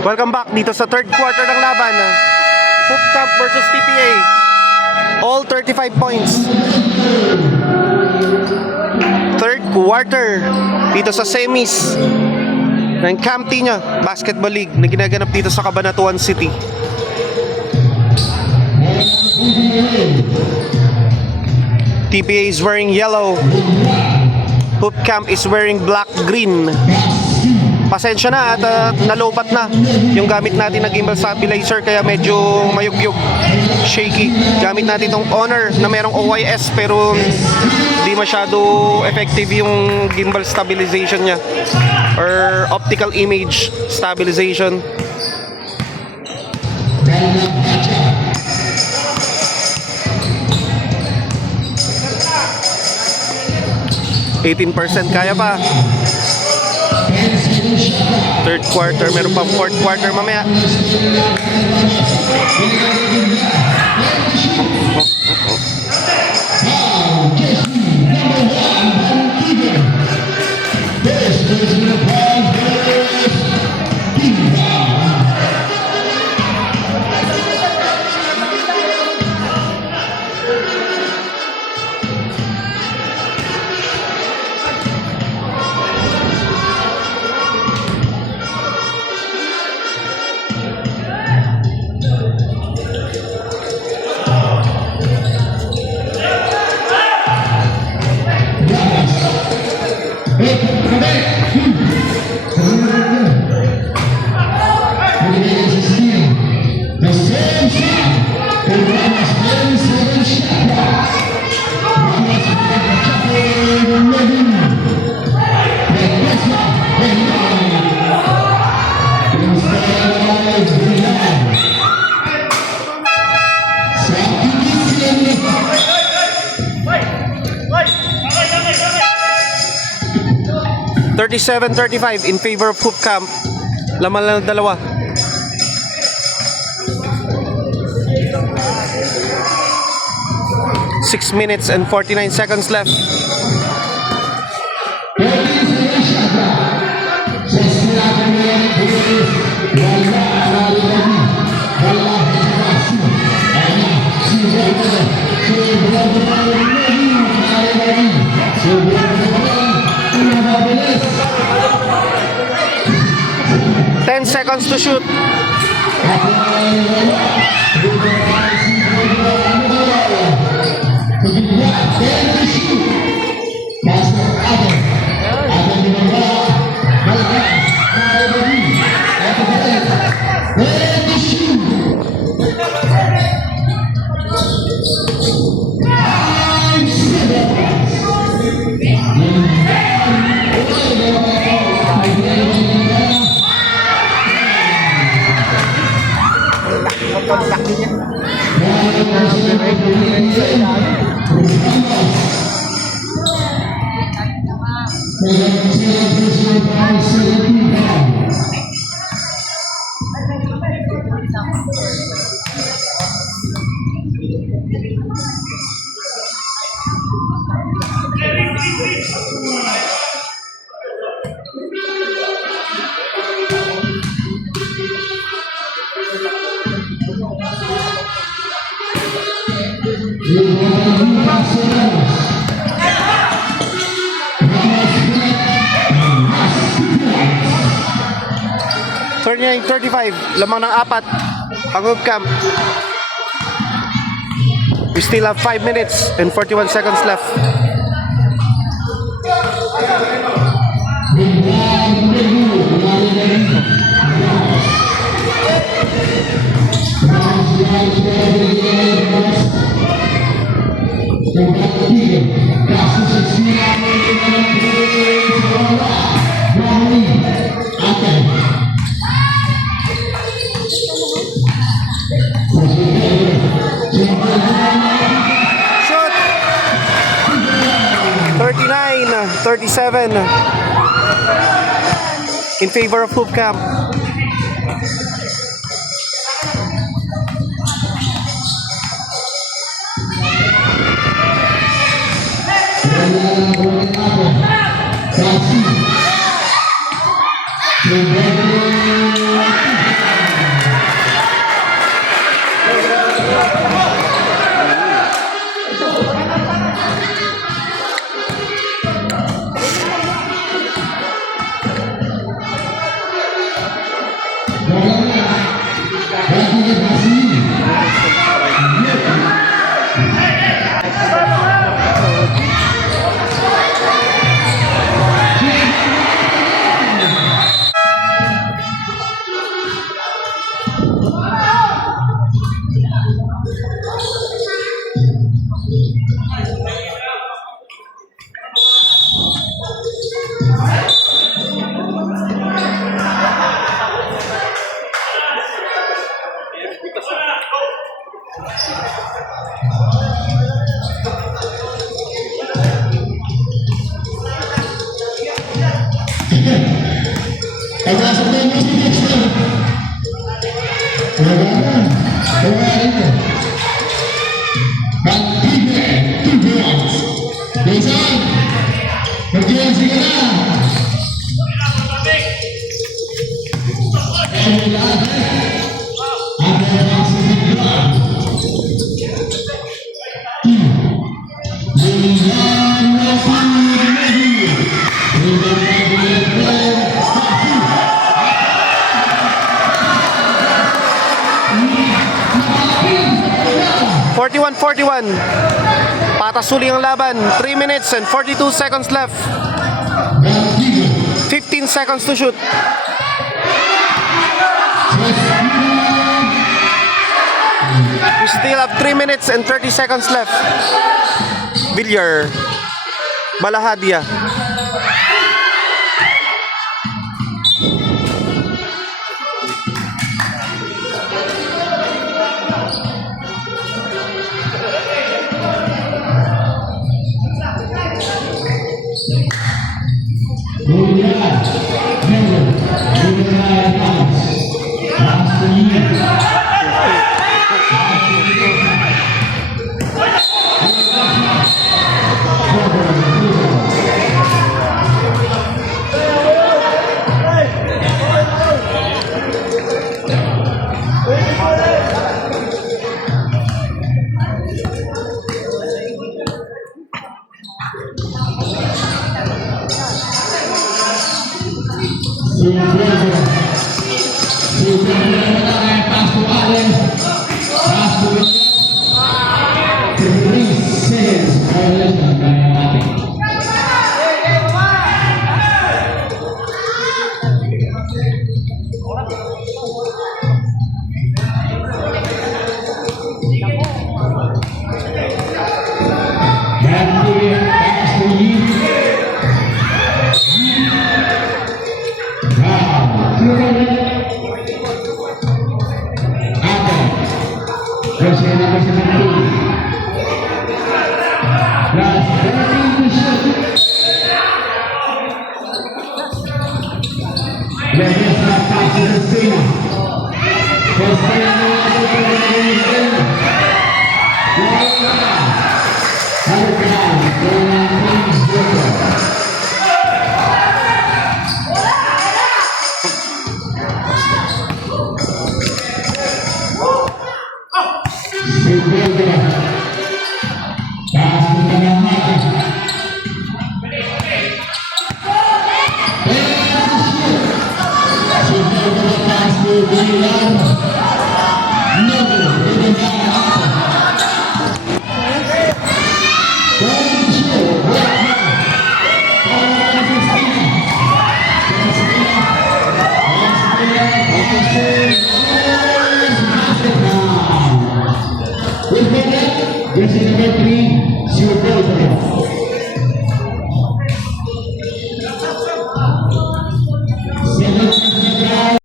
Welcome back dito sa third quarter ng laban. Hoop Camp versus TPA. All 35 points. Third quarter dito sa semis ng Camp Tinya Basketball League na ginaganap dito sa Cabanatuan City. TPA is wearing yellow. Hoop Camp is wearing black-green. Pasensya na at nalobat na yung gamit natin na gimbal stabilizer kaya medyo mayugyug, shaky. Gamit natin itong Honor na merong OYS pero di masyado effective yung gimbal stabilization niya or optical image stabilization. 18% kaya pa. Third quarter, meron pa fourth quarter mamaya. $37-35 in favor of Hoop Camp. Laman lang dalawa. Six minutes and 49 seconds left. Seconds to shoot. $39-35, lamang ng apat ang Hoop Camp. We still have 5 minutes and 41 seconds left. Shoot! 39-37 in favor of Hoop Camp. ...41-41. Patasuli ang laban. 3 minutes and 42 seconds left. 15 seconds to shoot. We still have 3 minutes and 30 seconds left. Villar. Balahadia. Jersey number 3,